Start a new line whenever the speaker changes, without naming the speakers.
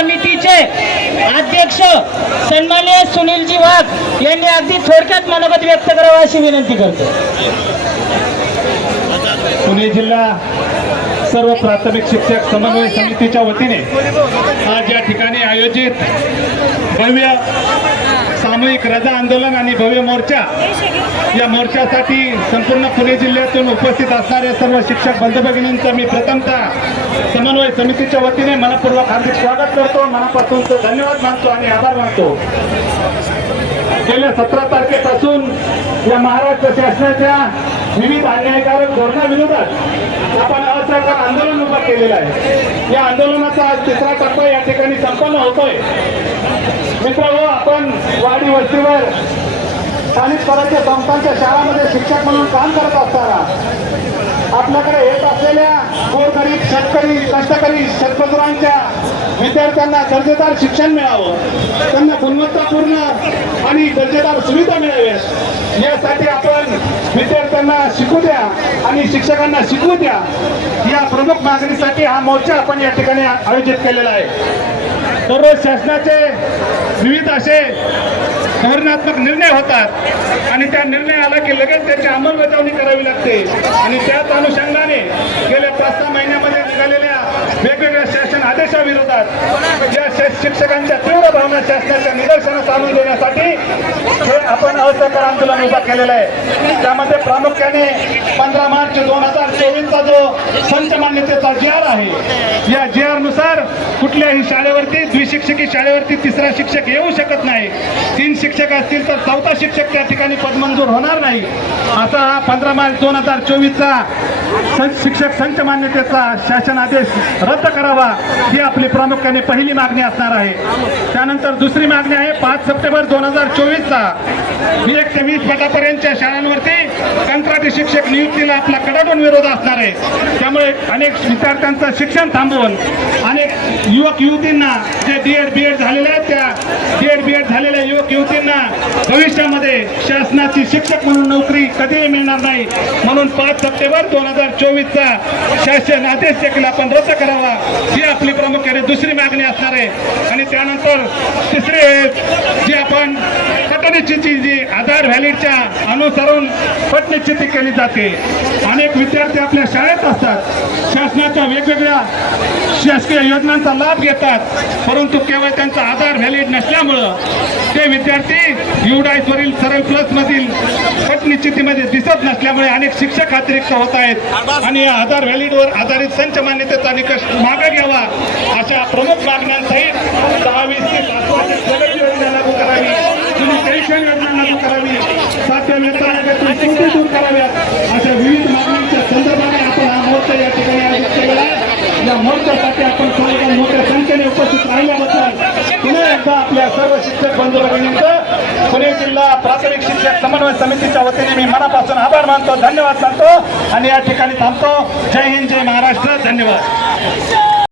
समितीचे अध्यक्ष सन्माननीय सुनीलजी वाघ यांनी अगदी थोडक्यात मनोगत व्यक्त करावं अशी विनंती करतो.
पुणे जिल्हा सर्व प्राथमिक शिक्षक समन्वय समितीच्या वतीने आज या ठिकाणी आयोजित भव्य सामूहिक रजा आंदोलन आणि भव्य मोर्चा या मोर्चासाठी संपूर्ण पुणे जिल्ह्यातून उपस्थित असणाऱ्या सर्व शिक्षक बंधू भगिनींचं मी प्रथमतः समन्वय समितीच्या वतीने मनपूर्वक हार्दिक स्वागत करतो. मनापासून धन्यवाद मानतो आणि आभार मानतो. गेल्या सतरा तारखेपासून या महाराष्ट्र शासनाच्या विविध अन्यायकारक धोरणाविरोधात आपण असहकार आंदोलन उभं केलेलं आहे. या आंदोलनाचा आज तिसरा टप्पा या ठिकाणी संपन्न होतोय. मित्र हो आपण वाडी वस्तीवर स्थानिक स्वराज्य संस्थांच्या शाळांमध्ये शिक्षक म्हणून काम करत असताना आपल्याकडे येत असलेल्या गोरगरीब शेतकरी कष्टकरी शेतमजुरांच्या विद्यार्थ्यांना दर्जेदार शिक्षण मिळावं त्यांना गुणवत्तापूर्ण आणि दर्जेदार सुविधा मिळाव्यात. यासाठी आपण विद्यार्थ्यांना शिकू द्या आणि शिक्षकांना शिकवू द्या. या प्रमुख मागणीसाठी हा मोर्चा आपण या ठिकाणी आयोजित केलेला आहे. दररोज शासनाचे विविध असे धोरणात्मक निर्णय होतात आणि त्या निर्णय आला की लगेच त्याची अंमलबजावणी करावी लागते आणि त्याच अनुषंगाने गेल्या पाच सहा महिन्यामध्ये निघालेल्या वेगवेगळ्या विरोधात. ज्या शिक्षकांच्या तीव्र भावना शासनाच्या निदर्शनास आणून देण्यासाठी हे आपण असहकार आंदोलन उभा केलेलं आहे. त्यामध्ये प्रामुख्याने पंधरा मार्च दोन हजार चोवीसचा जो संत मान्यतेचा जी आर आहे या जी आरनुसार कुठल्याही शाळेवरती द्विशिक्षकी शाळेवरती तिसरा शिक्षक येऊ शकत नाही. तीन शिक्षक असतील तर चौथा शिक्षक त्या ठिकाणी पदमंजूर होणार नाही. असा हा पंधरा मार्च दोन हजार चोवीसचा शिक्षक संच मान्यतेचा शासन आदेश रद्द करावा ही आपली प्रामुख्याने पहिली मागणी असणार आहे. त्यानंतर दुसरी मागणी आहे पाच सप्टेंबर दोन हजार चोवीसचा एक ते वीस गटापर्यंतच्या शाळांवरती कंत्राटी शिक्षक नियुक्तीला आपला कडाडून विरोध असणार आहे. त्यामुळे अनेक विद्यार्थ्यांचं शिक्षण थांबवून अनेक युवक युवतींना जे डी एड बी एड झालेले आहेत त्या डी एड बी एड झालेल्या युवक युवतींना भविष्यामध्ये शासनाची शिक्षक म्हणून नोकरी कधीही मिळणार नाही. म्हणून पाच सप्टेंबर दोन हजार चोवीसचा शासन आदेश देखील आपण रद्द करावा. ही आपली प्रामुख्याने दुसरी मागणी असणार आहे. आणि त्यानंतर तिसरी जी आपण पटनिश्चिती जी आधार व्हॅलीच्या अनुसरून पटनिश्चिती केली जाते. अनेक विद्यार्थी आपल्या शाळेत असतात. शासनाच्या वेगवेगळ्या शासकीय योजनांचा लाभ घेतात. परंतु केवळ त्यांचा आधार व्हॅलिड नसल्यामुळं ते विद्यार्थी युडाईसवरील सरळ मधील पटनिश्चितीमध्ये दिसत नसल्यामुळे अनेक शिक्षक अतिरिक्त होत आहेत. आणि या आधार व्हॅलिडवर आधारित संच मान्यतेचा निकष मागे घ्यावा अशा प्रमुख मागण्यांसहित दहावीस ते पाचवाची प्रगती योजना लागू करावी जुनी पेन्शन योजना लागू करावी साध्य वेतनागातून त्रुटी दूर कराव्यात अशा विविध मागण्यांच्या संदर्भाने आपण हा मोर्चा या ठिकाणी आयोजित केलेला आहे या मोर्चासाठी आपण सर्वजण मोठ्या संख्येने उपस्थित राहिल्याबद्दल पुन्हा एकदा आपल्या सर्व शिक्षक बंधू भगिनींचं पुणे जिल्हा प्राथमिक शिक्षक समन्वय समितीच्या वतीने मी मनापासून आभार मानतो धन्यवाद सांगतो आणि या ठिकाणी थांबतो. जय हिंद जय महाराष्ट्र धन्यवाद.